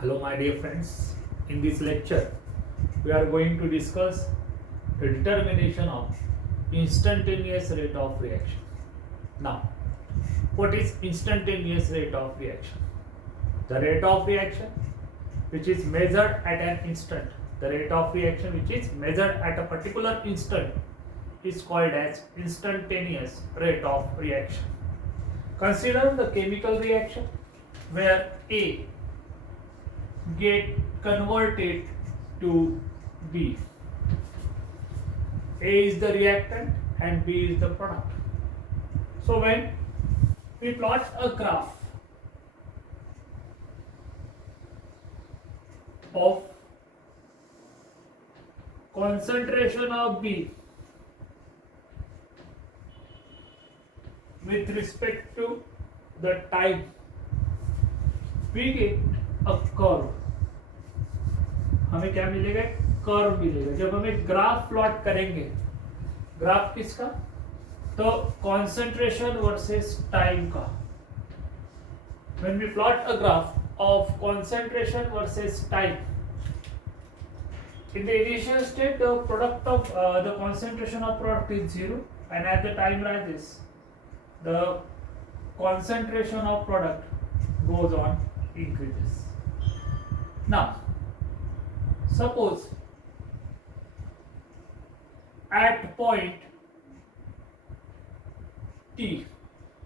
Hello, my dear friends. In this lecture, we are going to discuss the determination of instantaneous rate of reaction. Now, what is instantaneous rate of reaction? The rate of reaction which is measured at an instant. The rate of reaction which is measured at a particular instant is called as instantaneous rate of reaction. Consider the chemical reaction where A get converted to B. A is the reactant and B is the product. So when we plot a graph of concentration of B with respect to the time, we get a curve. हमें क्या मिलेगा? Curve मिलेगा. जब हमें graph plot करेंगे, graph किसका? तो concentration versus time का. When we plot a graph of concentration versus time, in the initial state the product of the concentration of product is 0, and as the time rises the concentration of product goes on increases. Now, suppose at point t,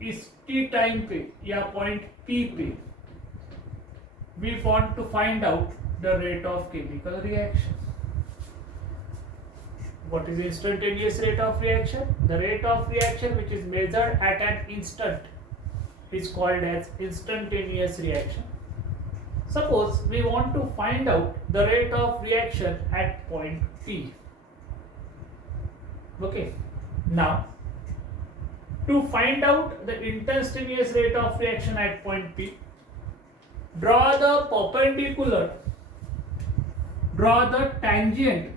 इस t time पे या point p पे we want to find out the rate of chemical reaction. What is instantaneous rate of reaction? The rate of reaction which is measured at an instant is called as instantaneous reaction. Suppose we want to find out the rate of reaction at point P. Okay. Now, to find out the instantaneous rate of reaction at point P, draw the perpendicular, draw the tangent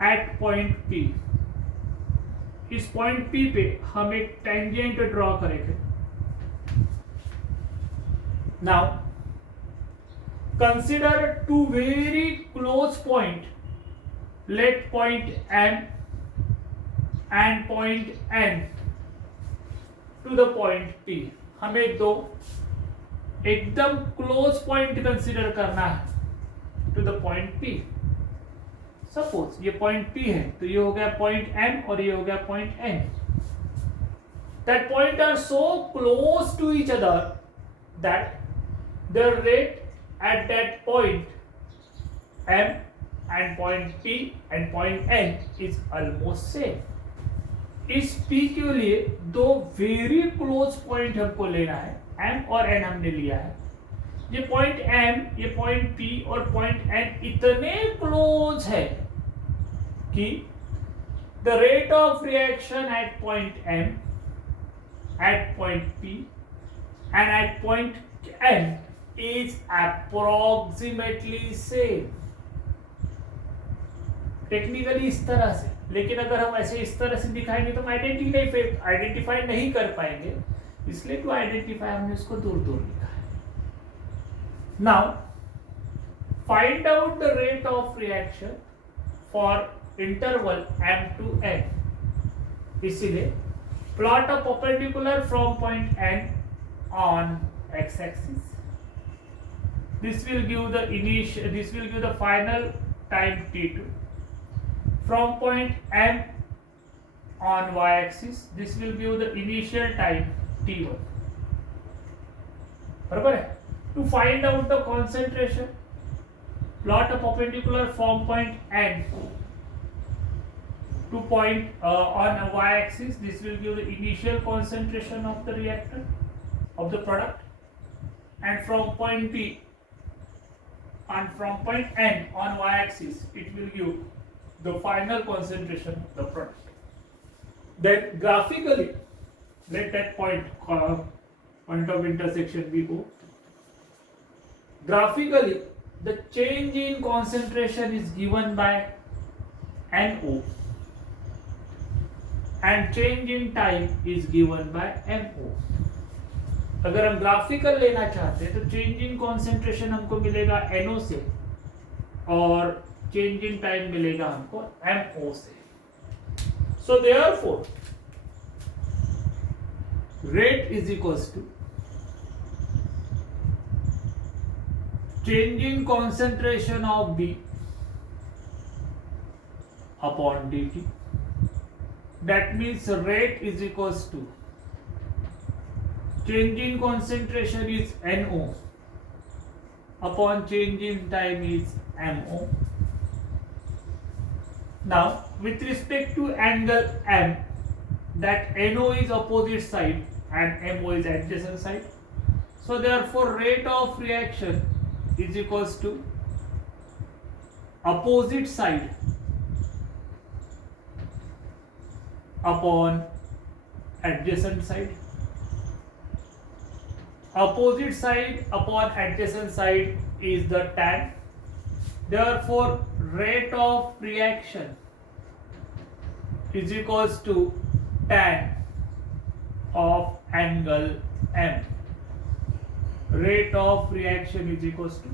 at point P. इस point P पे हम एक tangent draw करेंगे. Now, consider two very close point. Let point M and point N to the point P. हमें दो एकदम close point consider करना है to the point P. Suppose ये पॉइंट P है तो ये हो गया पॉइंट M और ये हो गया point N. That point are so close to each other that the rate at that point M and point P and point N is almost same. इस P के लिए दो वेरी क्लोज पॉइंट हमको लेना है. M और N हमने लिया है. ये पॉइंट M, ये पॉइंट P और पॉइंट N इतने क्लोज है कि the rate of reaction at point M, at point P and at point N is approximately same. Technically इस तरह से, लेकिन अगर हम ऐसे इस तरह से दिखाएंगे तो हम आइडेंटिफाई नहीं कर पाएंगे, इसलिए टू आइडेंटिफाई हमने इसको दूर दूर लिखा है. Now find out the rate of reaction for interval m to n. इसीलिए plot a perpendicular from point n on x-axis. This will give the final time t2. From point M on y-axis, this will give the initial time t1. बराबर है. To find out the concentration, plot a perpendicular from point N to point on a y-axis. This will give the initial concentration of the reactant, of the product, and from point P and from point N on y-axis it will give the final concentration of the product. Then graphically, let that point of intersection be O. Graphically, the change in concentration is given by NO and change in time is given by MO. अगर हम graphical लेना चाहते हैं तो change in concentration हमको मिलेगा NO से और चेंज इन टाइम मिलेगा हमको MO से. So therefore rate is equals to change in concentration of B upon dt. That means rate is equals to change in concentration is NO upon change in time is MO. Now with respect to angle M, that NO is opposite side and MO is adjacent side. So therefore rate of reaction is equals to opposite side upon adjacent side. Opposite side upon adjacent side is the tan. Therefore rate of reaction is equals to tan of angle M. Rate of reaction is equals to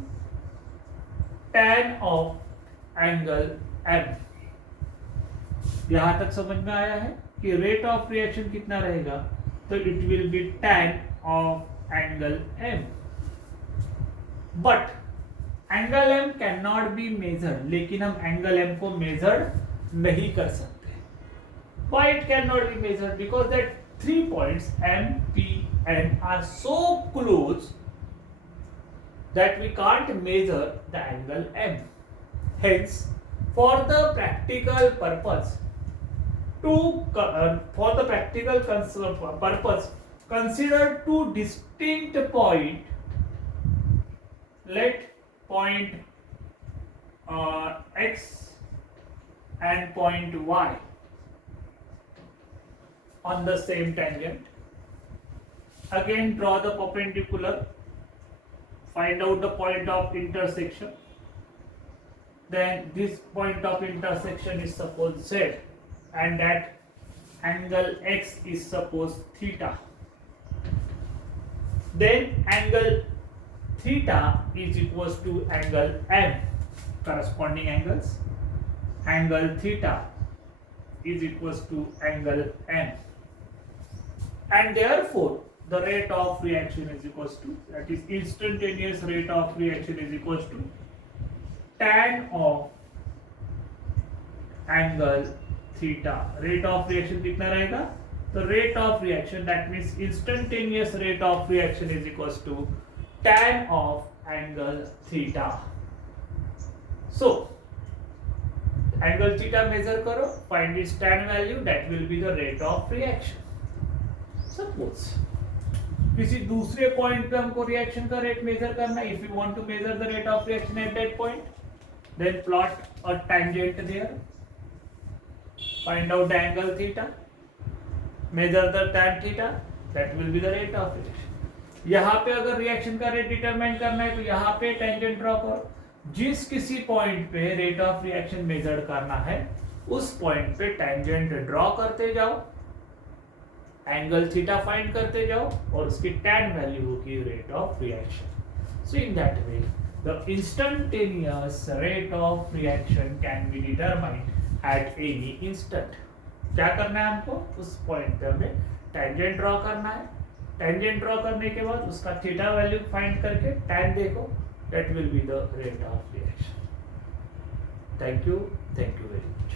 tan of angle M. यहां तक समझ में आया है कि rate of reaction कितना रहेगा, तो it will be tan of angle M. But angle M can not be measured, लेकिन हम एंगल M को मेजर्ड नहीं कर सकते. Why it cannot be measured? Because that 3 points M, P, N are so close that we can't measure the angle M. Hence, for the practical purpose, consider two distinct point. Let point X and point Y on the same tangent. Again draw the perpendicular, find out the point of intersection. Then this point of intersection is supposed Z and that angle X is supposed theta. Then angle theta is equals to angle M, corresponding angles. Angle theta is equals to angle M. And therefore the rate of reaction is equals to, that is instantaneous rate of reaction is equals to tan of angle theta. Rate of reaction कितना रहेगा, तो rate of reaction, that means instantaneous rate of reaction is equals to tan of angle theta. So angle theta measure करो, find its tan value, that will be the rate of reaction. Suppose किसी दूसरे point पे हमको reaction का rate major करना है. If you want to measure the rate of reaction at that point, then plot a tangent there, find out the angle theta, measure the tan theta, that will be the rate of reaction. यहाँ पे अगर reaction का rate determine करना है तो यहाँ पे tangent draw करो. जिस किसी पॉइंट पे रेट ऑफ रिएक्शन मेजर करना है उस पॉइंट पे टेंजेंट ड्रॉ करते जाओ, एंगल थीटा फाइंड करते जाओ और उसकी tan वैल्यू होगी rate of reaction. So in that way the instantaneous rate of reaction can be determined at any instant. क्या करना है हमको, उस पॉइंट पे हमें टेंजेंट ड्रॉ करना है. टेंजेंट ड्रॉ करने के बाद उसका थीटा वैल्यू फाइंड करके tan देखो, that will be the rate of reaction. Thank you very much.